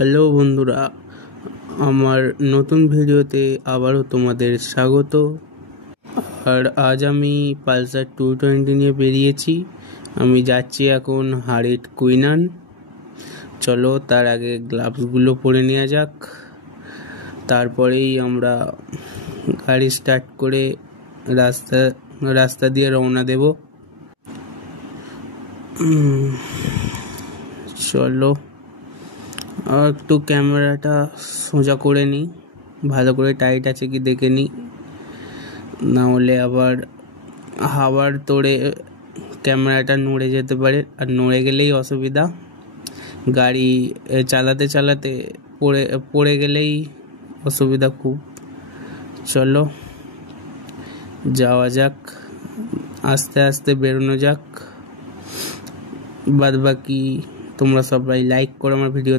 Hello বন্ধুরা, আমার নতুন ভিডিওতে আবারও তোমাদের স্বাগত। আর আজ আমি পালসার 220 নিয়ে বেরিয়েছি। আমি যাচ্ছি এখন হারিট কুইনান। চলো তার আগে গ্লাভসগুলো পরে নেওয়া যাক, তারপরেই আমরা গাড়ি স্টার্ট করে রাস্তা দিয়ে রওনা দেব। চলো একটু ক্যামেরাটা সোজা করে নিই, ভালো করে টাইট আছে কি দেখে নিই, না হলে আবার হাওয়ার তোড়ে ক্যামেরাটা নড়ে যেতে পারে, আর নড়ে গেলেই অসুবিধা। গাড়ি চালাতে চালাতে পড়ে গেলেই অসুবিধা খুব। চলো যাওয়া যাক, আস্তে আস্তে বেরোনো যাক। বাদ বাকি তোমরা সবাই লাইক করো আমার ভিডিও।